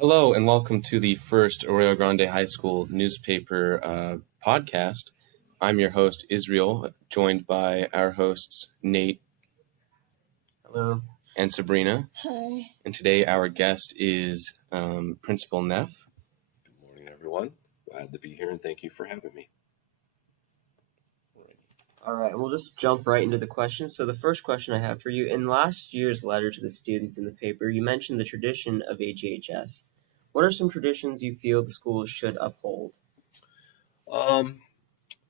Hello and welcome to the first Arroyo Grande High School newspaper podcast. I'm your host, Israel, joined by our hosts, Nate. Hello. And Sabrina. Hi. And today our guest is Principal Neff. Good morning, everyone. Glad to be here and thank you for having me. All right, we'll just jump right into the questions. So the first question I have for you, in last year's letter to the students in the paper, you mentioned the tradition of AGHS. What are some traditions you feel the school should uphold?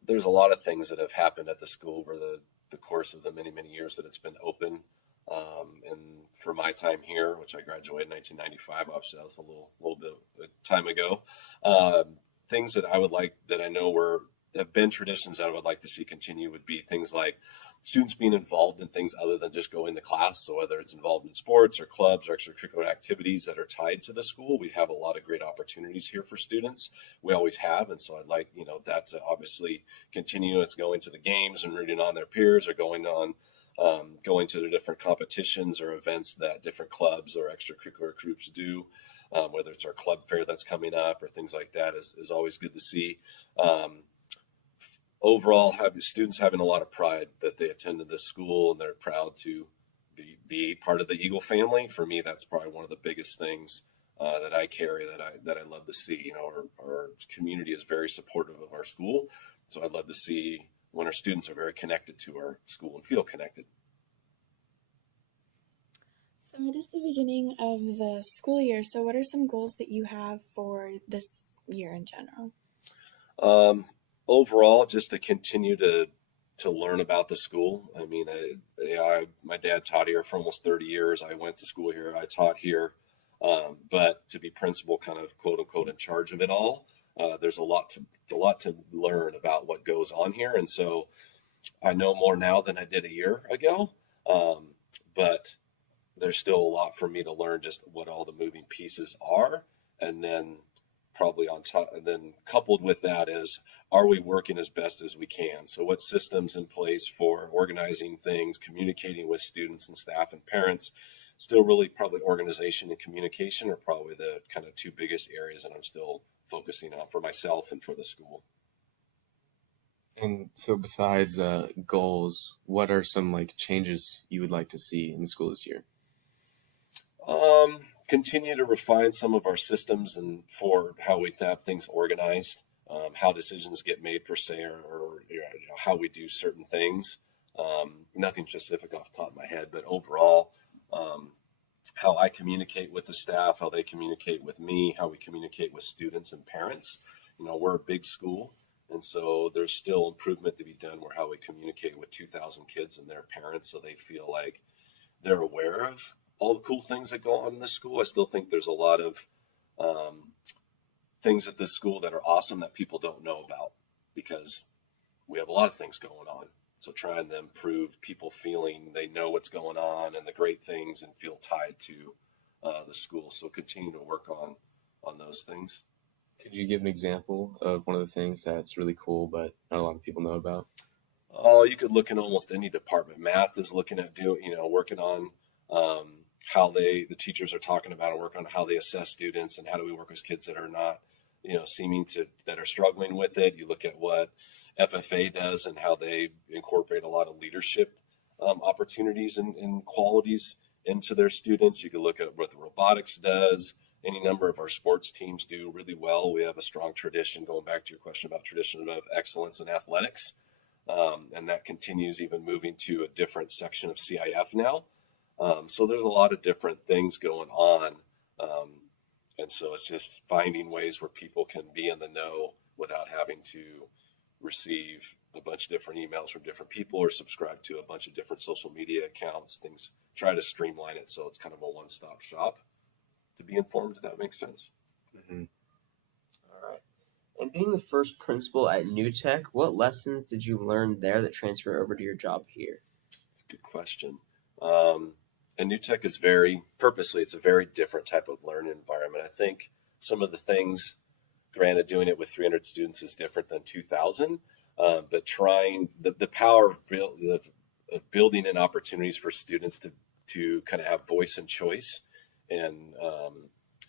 There's a lot of things that have happened at the school over the course of the many, many years that it's been open. And for my time here, which I graduated in 1995, obviously that was a little bit of time ago, things that I would like, that I know have been traditions that I would like to see continue would be things like students being involved in things other than just going to class. So whether it's involved in sports or clubs or extracurricular activities that are tied to the school, we have a lot of great opportunities here for students. We always have. And so I'd like, that to obviously continue. It's going to the games and rooting on their peers, or going to the different competitions or events that different clubs or extracurricular groups do. Whether it's our club fair that's coming up or things like that is always good to see. Overall, students having a lot of pride that they attended this school and they're proud to be part of the Eagle family. For me, that's probably one of the biggest things that I carry, that I love to see. Our community is very supportive of our school, so I'd love to see when our students are very connected to our school and feel connected. So it is the beginning of the school year. So what are some goals that you have for this year in general? Overall, just to continue to learn about the school. I mean, my dad taught here for almost 30 years. I went to school here. I taught here. But to be principal, kind of quote unquote in charge of it all, there's a lot to learn about what goes on here. And so I know more now than I did a year ago. But there's still a lot for me to learn, just what all the moving pieces are. And then probably on top, and then coupled with that is, are we working as best as we can? So what systems in place for organizing things, communicating with students and staff and parents? Still really probably organization and communication are probably the kind of two biggest areas that I'm still focusing on for myself and for the school. And so besides goals, what are some changes you would like to see in the school this year? Continue to refine some of our systems and for how we have things organized, how decisions get made per se, or how we do certain things. Nothing specific off the top of my head, but overall, how I communicate with the staff, how they communicate with me, how we communicate with students and parents. We're a big school, and so there's still improvement to be done where how we communicate with 2,000 kids and their parents, so they feel like they're aware of all the cool things that go on in this school. I still think there's a lot of things at this school that are awesome that people don't know about, because we have a lot of things going on. So trying to improve people feeling they know what's going on and the great things and feel tied to the school. So continue to work on those things. Could you give an example of one of the things that's really cool but not a lot of people know about? Oh, you could look in almost any department. Math is looking at working on how the teachers are talking about and work on how they assess students and how do we work with kids that are not, that are struggling with it. You look at what FFA does and how they incorporate a lot of leadership opportunities and qualities into their students. You can look at what the robotics does. Any number of our sports teams do really well. We have a strong tradition, going back to your question about tradition of excellence in athletics. And that continues, even moving to a different section of CIF now. So there's a lot of different things going on. And so it's just finding ways where people can be in the know without having to receive a bunch of different emails from different people or subscribe to a bunch of different social media accounts. Things, try to streamline it so it's kind of a one-stop shop to be informed, if that makes sense. Mm-hmm. All right. And being the first principal at New Tech, what lessons did you learn there that transfer over to your job here? It's a good question. And New Tech is it's a very different type of learning environment. I think some of the things, granted, doing it with 300 students is different than 2,000, but trying the power of building in opportunities for students to kind of have voice and choice and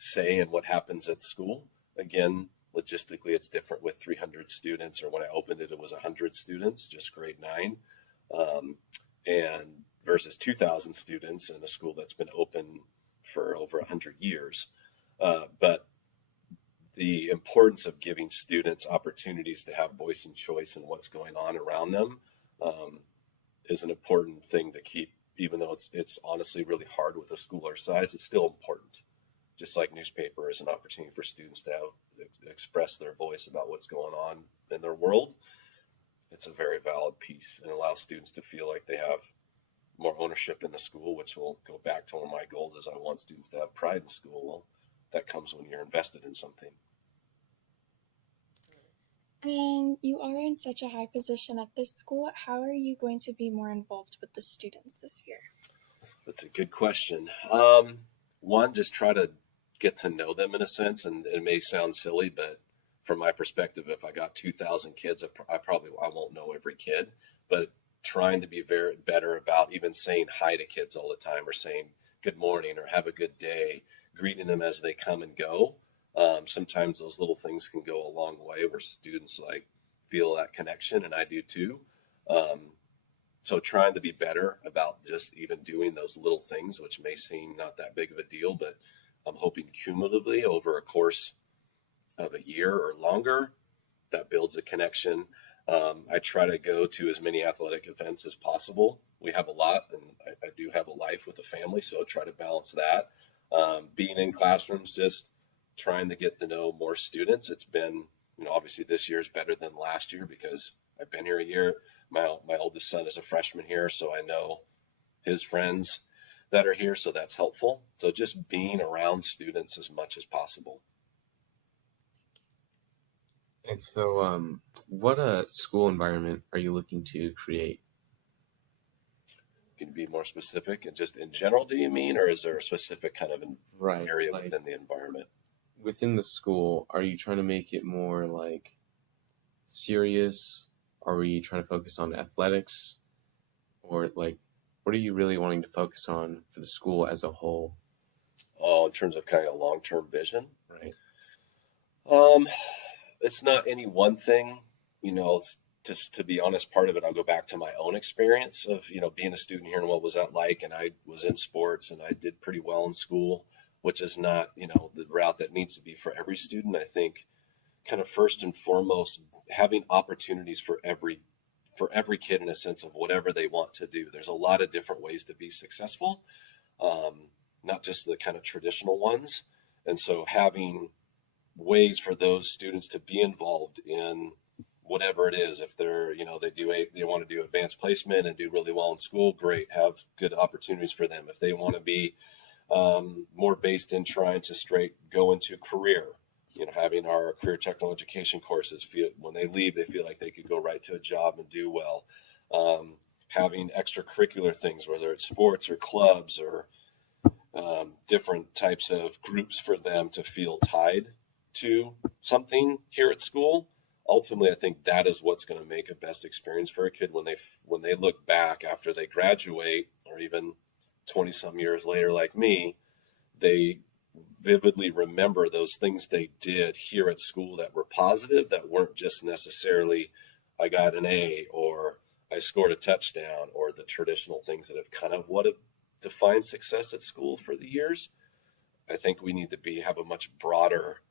say in what happens at school. Again, logistically, it's different with 300 students, or when I opened it, it was 100 students, just grade 9, and versus 2,000 students in a school that's been open for over 100 years. But the importance of giving students opportunities to have voice and choice in what's going on around them is an important thing to keep, even though it's honestly really hard with a school our size. It's still important. Just like newspaper is an opportunity for students to express their voice about what's going on in their world. It's a very valid piece and allows students to feel like they have more ownership in the school, which will go back to one of my goals is I want students to have pride in school. Well, that comes when you're invested in something. And you are in such a high position at this school. How are you going to be more involved with the students this year? That's a good question. One, just try to get to know them in a sense, and it may sound silly, but from my perspective, if I got 2,000 kids, I won't know every kid, but trying to be very better about even saying hi to kids all the time, or saying good morning or have a good day, greeting them as they come and go. Sometimes those little things can go a long way where students like feel that connection, and I do too. So trying to be better about just even doing those little things, which may seem not that big of a deal, but I'm hoping cumulatively over a course of a year or longer, that builds a connection. I try to go to as many athletic events as possible. We have a lot, and I do have a life with a family, so I try to balance that. Being in classrooms, just trying to get to know more students. It's been, obviously this year is better than last year because I've been here a year. My oldest son is a freshman here, so I know his friends that are here, so that's helpful. So just being around students as much as possible. And so, what school environment are you looking to create? Can you be more specific? And just in general, do you mean, or is there a specific kind of Right, area like within the environment? within the school, are you trying to make it more like serious? Are you trying to focus on athletics? Or like, what are you really wanting to focus on for the school as a whole? Oh, in terms of kind of long-term vision? Right. It's not any one thing, it's just, to be honest, part of it, I'll go back to my own experience of, being a student here and what was that like. And I was in sports and I did pretty well in school, which is not, the route that needs to be for every student. I think kind of first and foremost, having opportunities for every kid in a sense of whatever they want to do. There's a lot of different ways to be successful, not just the kind of traditional ones. And so having ways for those students to be involved in whatever it is. If they're, they want to do advanced placement and do really well in school, great, have good opportunities for them. If they want to be more based in trying to straight go into career, having our career technical education courses, when they leave, they feel like they could go right to a job and do well. Having extracurricular things, whether it's sports or clubs or different types of groups for them to feel tied to something here at school. Ultimately, I think that is what's going to make a best experience for a kid when they look back after they graduate, or even 20 some years later like me. They vividly remember those things they did here at school that were positive, that weren't just necessarily I got an A or I scored a touchdown, or the traditional things that have kind of what have defined success at school for the years. I think we need to have a much broader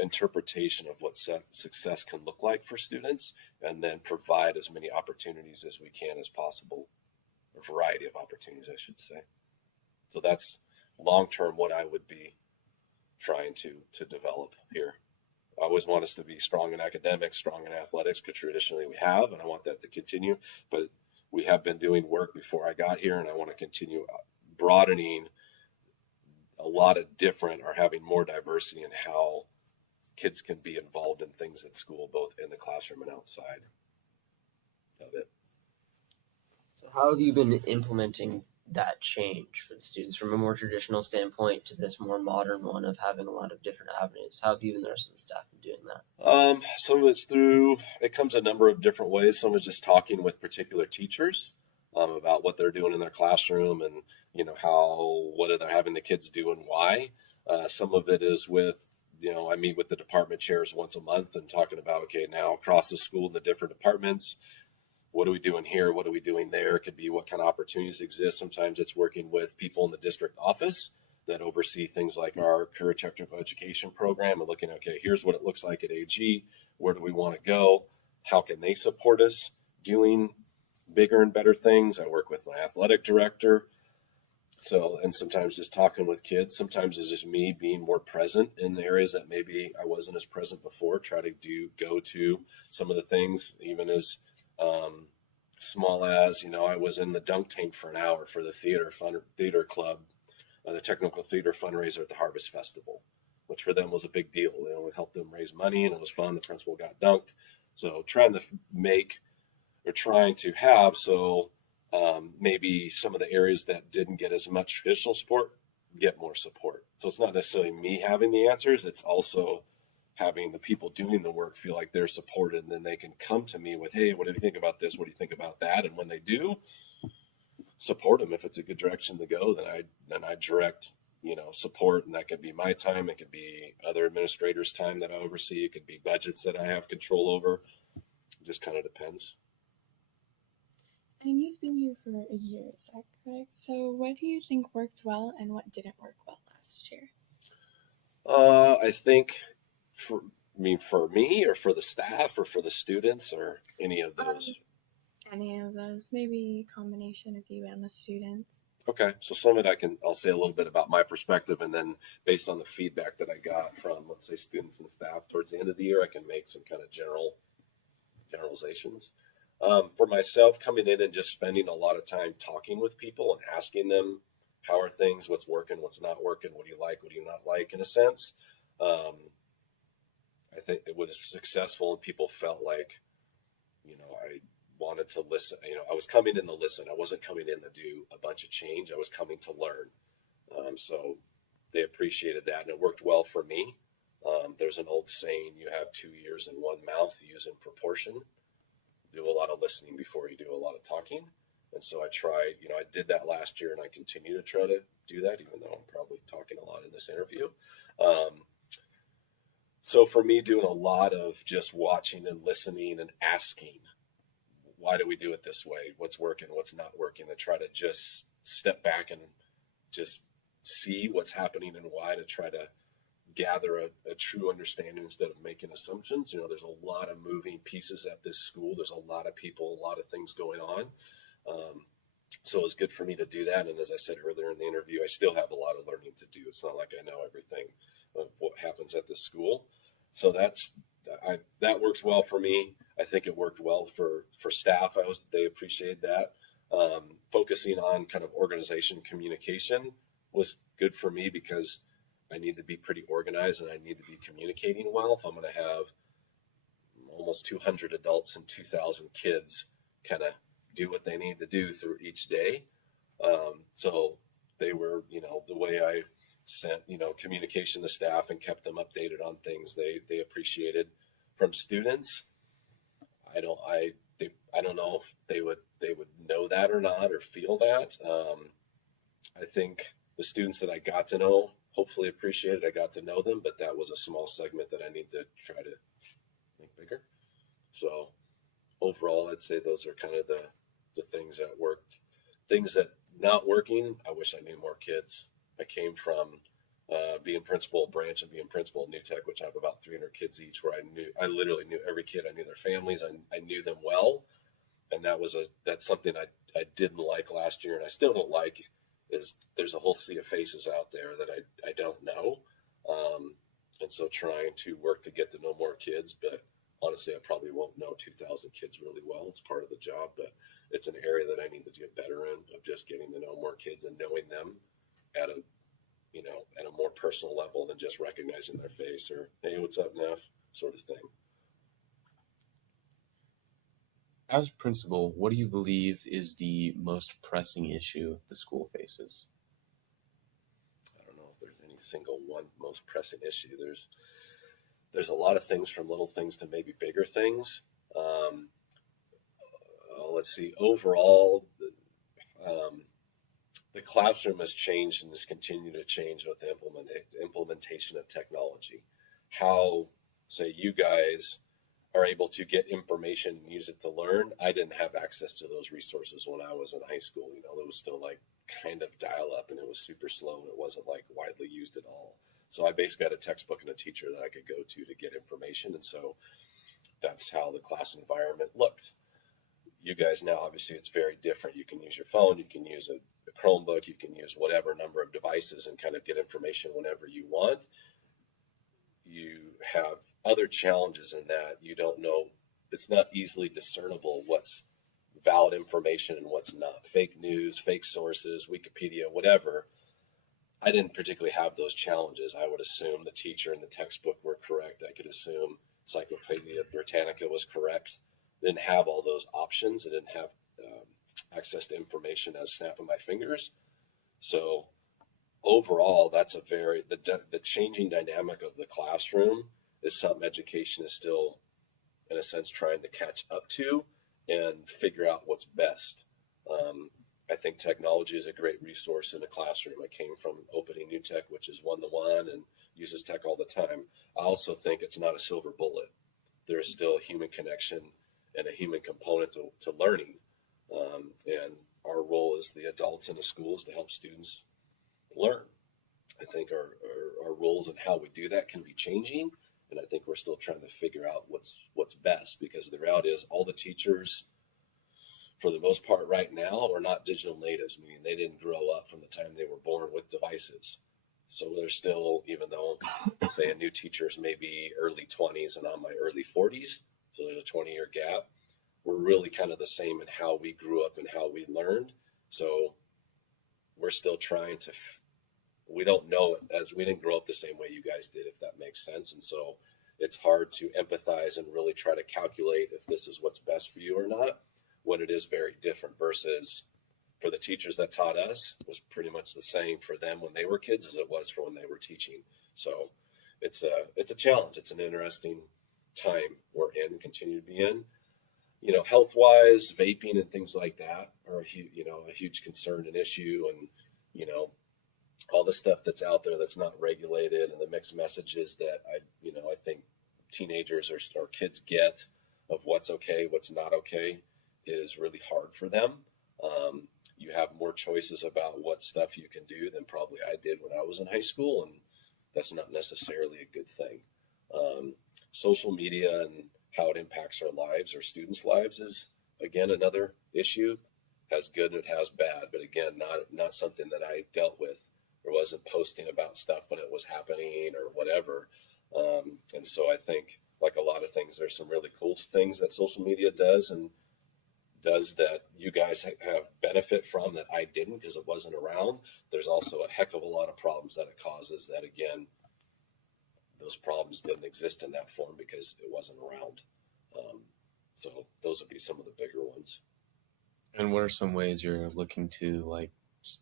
interpretation of what success can look like for students, and then provide as many opportunities as we can as possible, a variety of opportunities, I should say. So that's long-term what I would be trying to develop here. I always want us to be strong in academics, strong in athletics, because traditionally we have, and I want that to continue. But we have been doing work before I got here, and I want to continue broadening a lot of different, or having more diversity in how kids can be involved in things at school, both in the classroom and outside of it. So how have you been implementing that change for the students from a more traditional standpoint to this more modern one of having a lot of different avenues? How have you and the rest of the staff been doing that? Some of it comes a number of different ways. Some is just talking with particular teachers. about what they're doing in their classroom and, what are they having the kids do and why. Some of it is with, I meet with the department chairs once a month and talking about, okay, now across the school in the different departments, what are we doing here? What are we doing there? It could be what kind of opportunities exist. Sometimes it's working with people in the district office that oversee things like our career technical education program and looking, okay, here's what it looks like at AG. Where do we want to go? How can they support us doing bigger and better things? I work with my athletic director. So, and sometimes just talking with kids. Sometimes it's just me being more present in the areas that maybe I wasn't as present before. Try to go to some of the things, even as small as, I was in the dunk tank for an hour for the theater club, the technical theater fundraiser at the Harvest Festival, which for them was a big deal. We helped them raise money and it was fun. The principal got dunked. So trying to have maybe some of the areas that didn't get as much traditional support get more support. So it's not necessarily me having the answers. It's also having the people doing the work feel like they're supported, and then they can come to me with, hey, what do you think about this? What do you think about that? And when they do, support them. If it's a good direction to go, then I direct, support, and that could be my time. It could be other administrators' time that I oversee. It could be budgets that I have control over. It just kind of depends. And you've been here for a year, is that correct? So what do you think worked well and what didn't work well last year? I think for me or for the staff or for the students or any of those. Any of those, maybe a combination of you and the students. Okay, so some of it I'll say a little bit about my perspective, and then based on the feedback that I got from, let's say, students and staff towards the end of the year, I can make some kind of generalizations. For myself, coming in and just spending a lot of time talking with people and asking them, how are things, what's working, what's not working, what do you like, what do you not like, in a sense. I think it was successful and people felt like, I wanted to listen. I was coming in to listen. I wasn't coming in to do a bunch of change. I was coming to learn. So they appreciated that, and it worked well for me. There's an old saying, you have 2 ears and one mouth, use in proportion. Do a lot of listening before you do a lot of talking. And so I tried, I did that last year, and I continue to try to do that, even though I'm probably talking a lot in this interview. So for me, doing a lot of just watching and listening and asking, why do we do it this way? What's working? What's not working? And try to just step back and just see what's happening and why, to try to gather a true understanding instead of making assumptions. There's a lot of moving pieces at this school. There's a lot of people, a lot of things going on. So it was good for me to do that. And as I said earlier in the interview, I still have a lot of learning to do. It's not like I know everything of what happens at this school. So that works well for me. I think it worked well for staff. They appreciated that. Focusing on kind of organization communication was good for me because I need to be pretty organized and I need to be communicating well if I'm going to have almost 200 adults and 2,000 kids kind of do what they need to do through each day. So they were, the way I sent, communication to staff and kept them updated on things they appreciated. From students, I don't know if they would know that or not, or feel that. I think the students that I got to know hopefully appreciated I got to know them, but that was a small segment that I need to try to make bigger. So overall, I'd say those are kind of the things that worked. Things that not working, I wish I knew more kids. I came from being principal at Branch and being principal at New Tech, which I have about 300 kids each, where I literally knew every kid. I knew their families. I knew them well. And that's something I didn't like last year, and I still don't like, is there's a whole sea of faces out there that I don't know. And so trying to work to get to know more kids, but honestly, I probably won't know 2,000 kids really well. It's part of the job, but it's an area that I need to get better in, of just getting to know more kids and knowing them at a more personal level than just recognizing their face or, hey, what's up, Neff, sort of thing. As principal, what do you believe is the most pressing issue the school faces? I don't know if there's any single one most pressing issue. There's a lot of things, from little things to maybe bigger things. Let's see. Overall, the classroom has changed and has continued to change with the implementation of technology. How, say, you guys are able to get information and use it to learn. I didn't have access to those resources when I was in high school. You know, it was still like kind of dial up and it was super slow and it wasn't like widely used at all. So I basically had a textbook and a teacher that I could go to get information. And so that's how the class environment looked. You guys now, obviously, it's very different. You can use your phone, you can use a Chromebook, you can use whatever number of devices and kind of get information whenever you want. You have other challenges in that you don't know, it's not easily discernible what's valid information and what's not. Fake news, fake sources, Wikipedia, whatever. I didn't particularly have those challenges. I would assume the teacher and the textbook were correct. I could assume Encyclopedia Britannica was correct. I didn't have all those options. I didn't have access to information at a snap of my fingers. So overall, that's the changing dynamic of the classroom is something education is still, in a sense, trying to catch up to and figure out what's best. I think technology is a great resource in a classroom. I came from Opening New Tech, which is one-to-one and uses tech all the time. I also think it's not a silver bullet. There is still a human connection and a human component to learning. And our role as the adults in the schools to help students learn. I think our roles and how we do that can be changing. And I think we're still trying to figure out what's best, because the reality is all the teachers, for the most part right now, are not digital natives, meaning they didn't grow up from the time they were born with devices. So they're still, even though, say, a new teacher is maybe early 20s and I'm my early 40s, so there's a 20-year gap, we're really kind of the same in how we grew up and how we learned. So we're still trying to, we don't know it, as we didn't grow up the same way you guys did, if that makes sense. And so it's hard to empathize and really try to calculate if this is what's best for you or not, when it is very different. Versus for the teachers that taught us, it was pretty much the same for them when they were kids as it was for when they were teaching. So it's a challenge. It's an interesting time we're in and continue to be in. You know, health-wise, vaping and things like that are a huge concern and issue, and all the stuff that's out there that's not regulated, and the mixed messages that I think teenagers or kids get of what's okay, what's not okay, is really hard for them. You have more choices about what stuff you can do than probably I did when I was in high school, and that's not necessarily a good thing. Social media and how it impacts our lives, our students' lives, is again another issue. Has good and it has bad, but again, not something that I dealt with, or wasn't posting about stuff when it was happening or whatever. And so I think, like a lot of things, there's some really cool things that social media does that you guys have benefit from that I didn't, because it wasn't around. There's also a heck of a lot of problems that it causes that, again, those problems didn't exist in that form because it wasn't around. So those would be some of the bigger ones. And what are some ways you're looking to like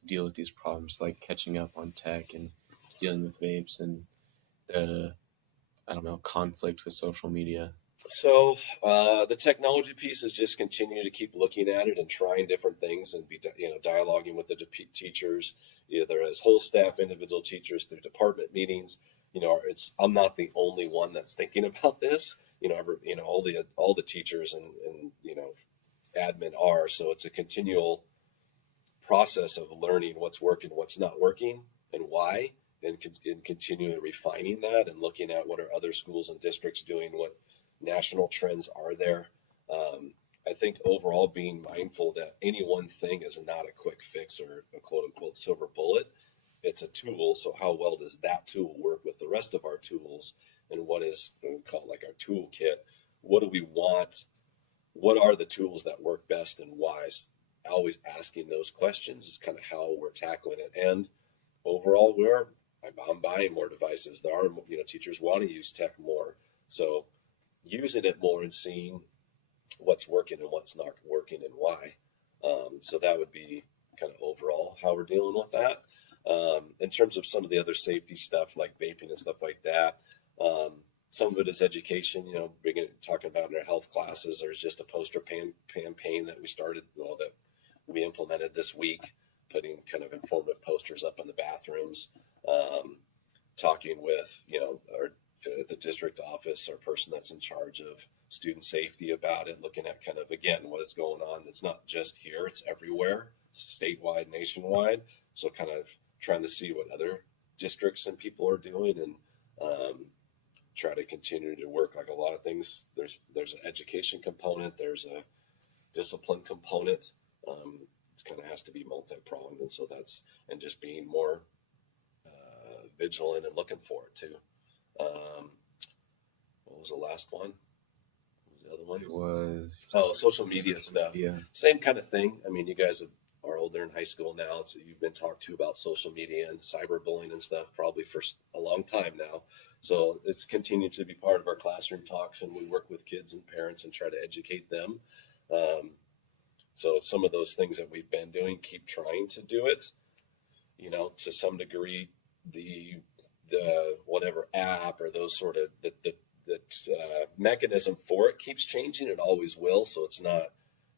deal with these problems, like catching up on tech and dealing with vapes and the conflict with social media? So the technology piece is just continue to keep looking at it and trying different things and be dialoguing with the teachers, either as whole staff, individual teachers, through department meetings. I'm not the only one that's thinking about this. All the teachers and admin are. So it's a continual process of learning what's working, what's not working, and why, and continually refining that and looking at what are other schools and districts doing, what national trends are there. I think overall being mindful that any one thing is not a quick fix or a quote unquote silver bullet. It's a tool. So how well does that tool work with the rest of our tools? And what we call it like our toolkit? What do we want? What are the tools that work best and why? Always asking those questions is kind of how we're tackling it. And overall, I'm buying more devices. There are, teachers want to use tech more. So using it more and seeing what's working and what's not working and why. So that would be kind of overall how we're dealing with that. In terms of some of the other safety stuff like vaping and stuff like that, some of it is education, talking about in our health classes. There's just a poster campaign that we started, that we implemented this week, putting kind of informative posters up in the bathrooms, talking with, the district office or person that's in charge of student safety about it, looking at kind of, again, what is going on. It's not just here, it's everywhere, it's statewide, nationwide. So kind of trying to see what other districts and people are doing, and try to continue to work. Like a lot of things, there's an education component, there's a discipline component. It kind of has to be multi-pronged, and so and just being more vigilant and looking for it too. What was the last one? What was the other one? It was social media stuff. Yeah. Same kind of thing. I mean, you guys are older in high school now, so you've been talked to about social media and cyberbullying and stuff probably for a long time now. So it's continued to be part of our classroom talks, and we work with kids and parents and try to educate them. So some of those things that we've been doing, keep trying to do it. To some degree, the whatever app or those sort of the mechanism for it keeps changing. It always will. So it's not,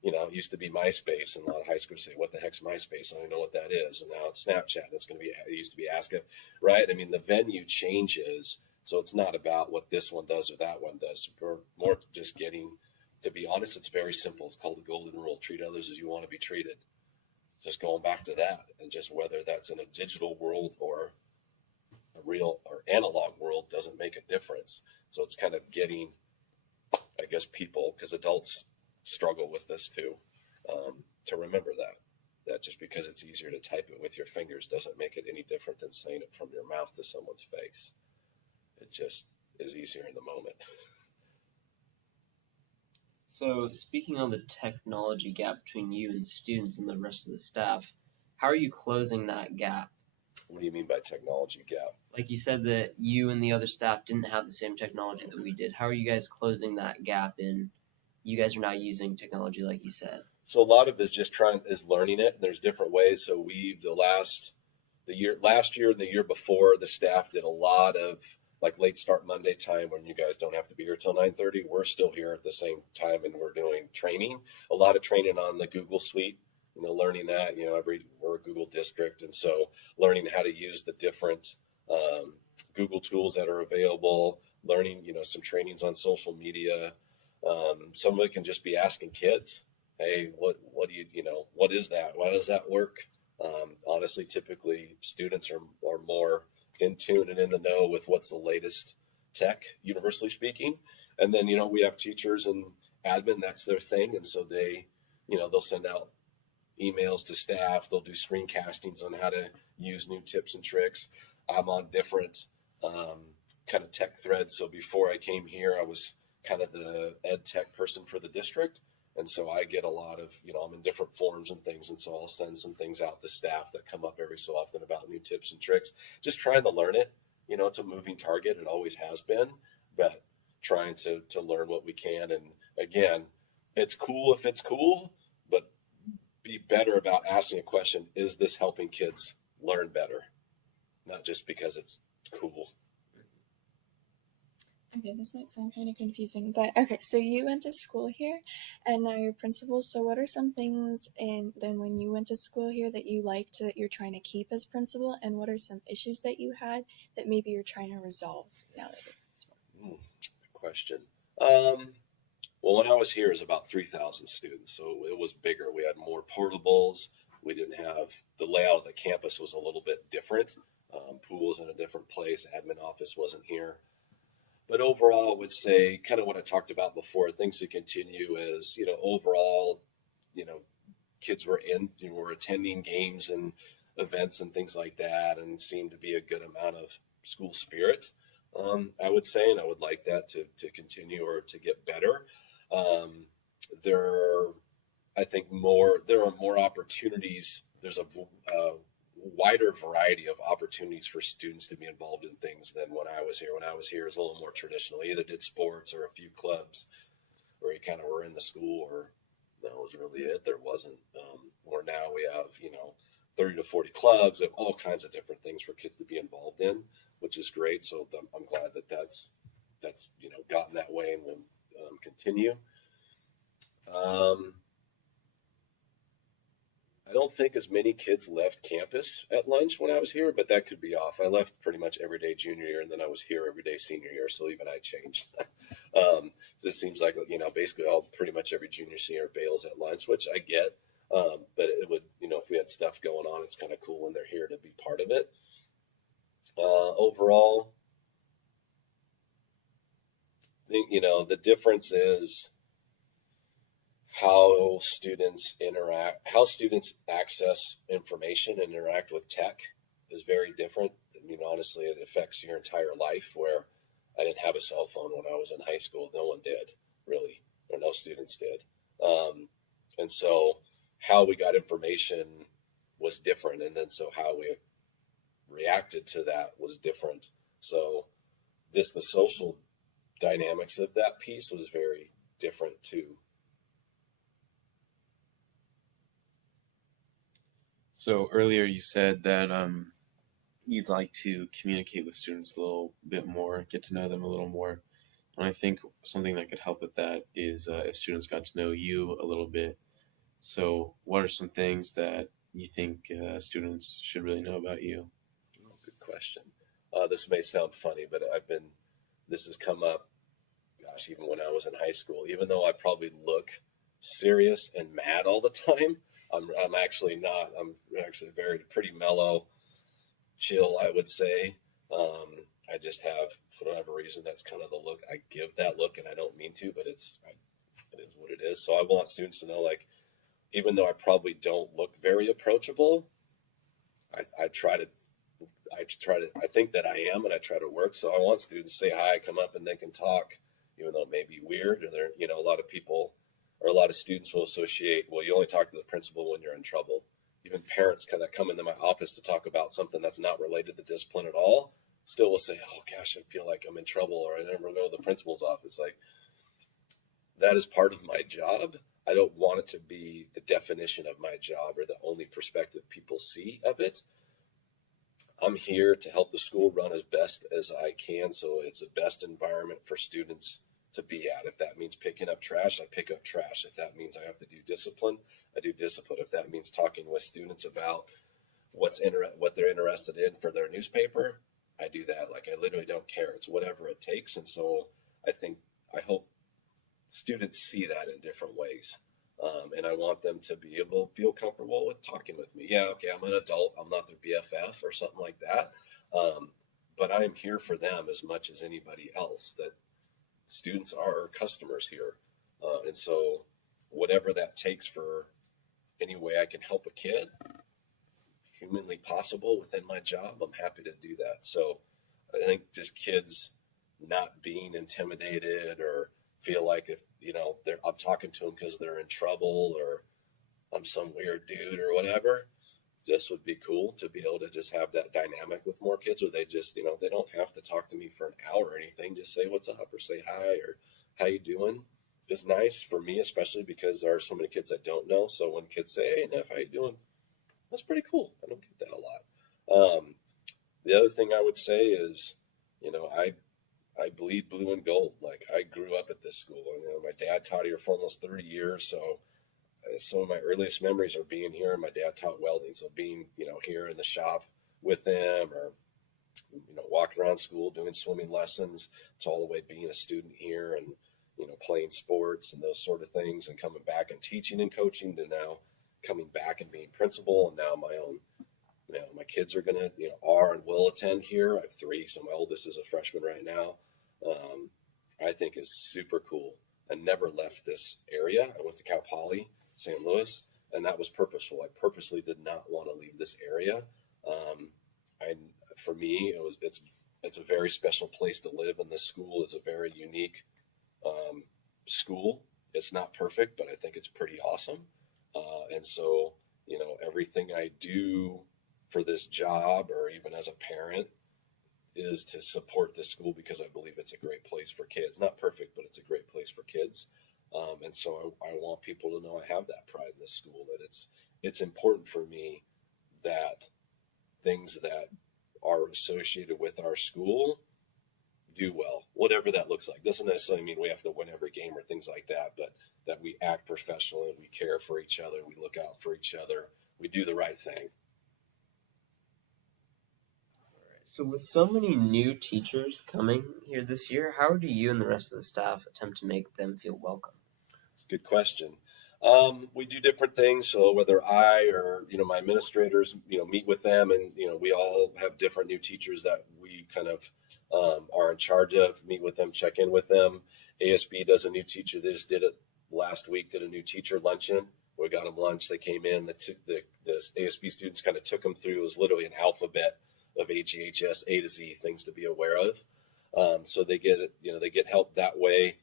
it used to be MySpace, and a lot of high schools say, "What the heck's MySpace?" I don't know what that is. And now it's Snapchat. It's going to be. It used to be Ask It, right? I mean, the venue changes, so it's not about what this one does or that one does. We're more just getting. To be honest, it's very simple. It's called the golden rule: treat others as you want to be treated. Just going back to that, and just whether that's in a digital world or a real or analog world doesn't make a difference. So it's kind of getting, I guess, people, because adults struggle with this too, to remember that just because it's easier to type it with your fingers doesn't make it any different than saying it from your mouth to someone's face. It just is easier in the moment. So, speaking on the technology gap between you and students and the rest of the staff, how are you closing that gap? What do you mean by technology gap? Like you said that you and the other staff didn't have the same technology that we did. How are you guys closing that gap in? You guys are now using technology like you said. So a lot of it is just learning it. There's different ways. So last year and the year before, the staff did a lot of like late start Monday time when you guys don't have to be here till 9:30. We're still here at the same time, and we're doing training. A lot of training on the Google Suite. Learning that. We're a Google district, and so learning how to use the different Google tools that are available. Learning, some trainings on social media. Some of it can just be asking kids, "Hey, what do what is that? Why does that work?" Honestly, typically students are more in tune and in the know with what's the latest tech, universally speaking. And then, we have teachers and admin, that's their thing. And so they'll send out emails to staff. They'll do screencastings on how to use new tips and tricks. I'm on different kind of tech threads. So before I came here, I was kind of the ed tech person for the district. And so I get a lot of, I'm in different forums and things. And so I'll send some things out to staff that come up every so often about new tips and tricks, just trying to learn it. It's a moving target. It always has been, but trying to learn what we can. And again, it's cool if it's cool, but be better about asking a question. Is this helping kids learn better? Not just because it's cool. Okay, this might sound kind of confusing, but okay, so you went to school here and now you're principal. So what are some things then when you went to school here that you liked that you're trying to keep as principal, and what are some issues that you had that maybe you're trying to resolve now that you're principal? Good question. Well, when I was here, it was about 3,000 students, so it was bigger. We had more portables. We didn't have the layout of the campus was a little bit different. Pool was in a different place. Admin office wasn't here. But overall, I would say kind of what I talked about before, things to continue is, overall, kids were were attending games and events and things like that, and seemed to be a good amount of school spirit, I would say, and I would like that to continue or to get better. I think there are more opportunities. There's a wider variety of opportunities for students to be involved in things than when I was here. When I was here, it was a little more traditional. You either did sports or a few clubs, or you kind of were in the school, or that was really it. There wasn't. Where now we have 30 to 40 clubs. We have all kinds of different things for kids to be involved in, which is great. So I'm glad that's gotten that way and will continue. I don't think as many kids left campus at lunch when I was here, but that could be off. I left pretty much every day junior year, and then I was here every day senior year, so even I changed. So it seems like, basically all pretty much every junior senior bails at lunch, which I get. But it would, if we had stuff going on, it's kind of cool when they're here to be part of it. Overall, I think, the difference is how students interact, how students access information and interact with tech is very different. I mean, honestly, it affects your entire life. Where I didn't have a cell phone when I was in high school. No one did, really, or no students did. And so how we got information was different. And then so how we reacted to that was different. So the social dynamics of that piece was very different too. So earlier you said that you'd like to communicate with students a little bit more, get to know them a little more. And I think something that could help with that is if students got to know you a little bit. So what are some things that you think students should really know about you? Oh, good question. This may sound funny, but this has come up, gosh, even when I was in high school. Even though I probably look serious and mad all the time, I'm actually not. I'm actually pretty mellow, chill, I would say. I just have, for whatever reason, that's kind of the look. I give that look, and I don't mean to, but it is what it is. So I want students to know, like, even though I probably don't look very approachable, I try to, I think that I am, and I try to work. So I want students to say hi, come up, and they can talk, even though it may be weird. Or they're, a lot of people or a lot of students will associate, well, you only talk to the principal when you're in trouble. Even parents that come into my office to talk about something that's not related to discipline at all still will say, oh gosh, I feel like I'm in trouble, or I never go to the principal's office. Like, that is part of my job. I don't want it to be the definition of my job or the only perspective people see of it. I'm here to help the school run as best as I can, so it's the best environment for students to be at. If that means picking up trash, I pick up trash. If that means I have to do discipline, I do discipline. If that means talking with students about what they're interested in for their newspaper, I do that. Like, I literally don't care. It's whatever it takes. And so I hope students see that in different ways. And I want them to be able to feel comfortable with talking with me. Yeah, okay, I'm an adult. I'm not their BFF or something like that. But I am here for them as much as anybody else. That students are customers here. And so whatever that takes for any way I can help a kid, humanly possible within my job, I'm happy to do that. So I think just kids not being intimidated or feel like if I'm talking to them because they're in trouble or I'm some weird dude or whatever. This would be cool to be able to just have that dynamic with more kids, or they just they don't have to talk to me for an hour or anything. Just say what's up or say hi or how you doing is nice for me, especially because there are so many kids I don't know. So when kids say, hey Neff, how you doing, that's pretty cool. I don't get that a lot. The other thing I would say is, I bleed blue and gold. Like, I grew up at this school. My dad taught here for almost 30 years. So some of my earliest memories are being here. And my dad taught welding. So being, here in the shop with him, or, walking around school, doing swimming lessons, it's all the way being a student here and, playing sports and those sort of things, and coming back and teaching and coaching, to now coming back and being principal, and now my own. My kids are gonna, are and will attend here. I have 3, so my oldest is a freshman right now. I think is super cool. I never left this area. I went to Cal Poly, St. Louis, and that was purposeful. I purposely did not want to leave this area. For me, it's a very special place to live, and this school is a very unique school. It's not perfect, but I think it's pretty awesome. And so, everything I do for this job, or even as a parent, is to support this school because I believe it's a great place for kids. Not perfect, but it's a great place for kids. And so I want people to know I have that pride in this school, that it's important for me that things that are associated with our school do well, whatever that looks like. Doesn't necessarily mean we have to win every game or things like that, but that we act professionally, we care for each other, we look out for each other, we do the right thing. So with so many new teachers coming here this year, how do you and the rest of the staff attempt to make them feel welcome? Good question. We do different things. So whether I or my administrators meet with them, and we all have different new teachers that we kind of are in charge of. Meet with them, check in with them. ASB does a new teacher. They just did it last week. Did a new teacher luncheon. We got them lunch. They came in. The ASB students kind of took them through. It was literally an alphabet of AGHS, A to Z, things to be aware of. So they get they get help that way.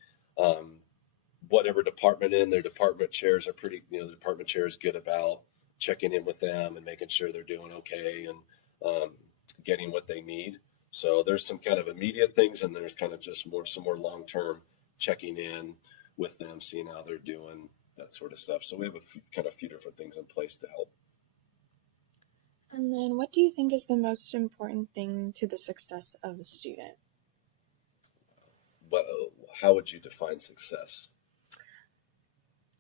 Whatever department their department chairs are pretty, the department chair is good about checking in with them and making sure they're doing okay and getting what they need. So there's some kind of immediate things, and there's kind of just some more long-term checking in with them, seeing how they're doing, that sort of stuff. So we have a few different things in place to help. And then what do you think is the most important thing to the success of a student? How would you define success?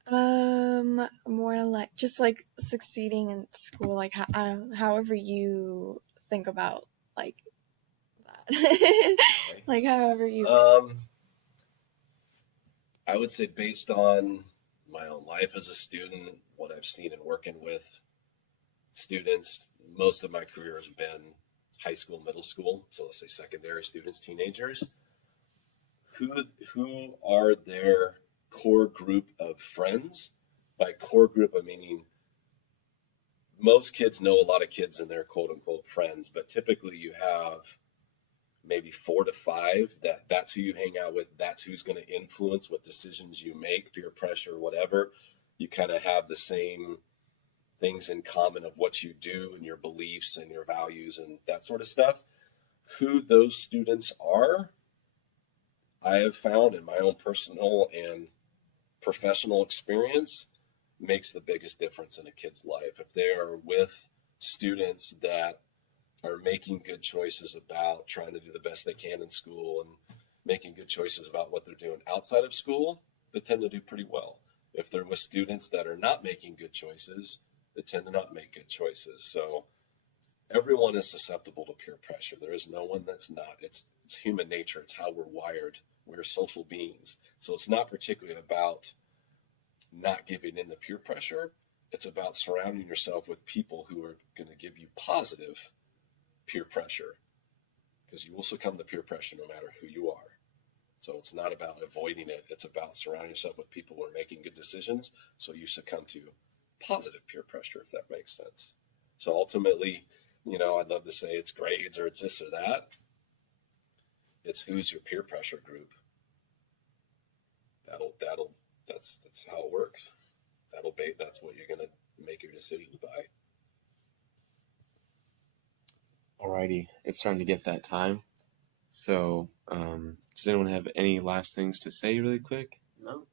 More like just like succeeding in school, like however you think about like that. Like however you I would say based on my own life as a student, what I've seen in working with students, most of my career has been high school, middle school. So let's say secondary students, teenagers. Who are their core group of friends? By core group, I mean most kids know a lot of kids in their quote unquote friends, but typically you have maybe 4 to 5 that's who you hang out with. That's who's going to influence what decisions you make, peer pressure, whatever. You kind of have the same things in common of what you do and your beliefs and your values and that sort of stuff. Who those students are, I have found in my own personal and professional experience, makes the biggest difference in a kid's life. If they are with students that are making good choices about trying to do the best they can in school and making good choices about what they're doing outside of school, they tend to do pretty well. If they're with students that are not making good choices, they tend to not make good choices. So everyone is susceptible to peer pressure. There is no one that's not. It's human nature. It's how we're wired. We're social beings. So it's not particularly about not giving in to peer pressure. It's about surrounding yourself with people who are going to give you positive peer pressure, because you will succumb to peer pressure no matter who you are. So it's not about avoiding it. It's about surrounding yourself with people who are making good decisions so you succumb to positive peer pressure, if that makes sense. So ultimately, I'd love to say it's grades or it's this or that. It's who's your peer pressure group. That's how it works. That's what you're gonna make your decisions by. Alrighty, it's starting to get that time. So, does anyone have any last things to say really quick? No.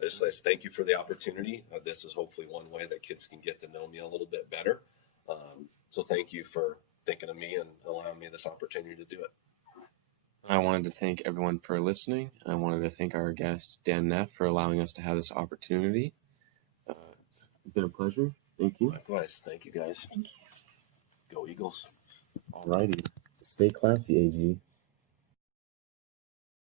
I just like to thank you for the opportunity. This is hopefully one way that kids can get to know me a little bit better. So thank you for thinking of me and allowing me this opportunity to do it. I wanted to thank everyone for listening. I wanted to thank our guest, Dan Neff, for allowing us to have this opportunity. It's been a pleasure. Thank you. Likewise. Thank you, guys. Thank you. Go Eagles. Alrighty. Stay classy, AG.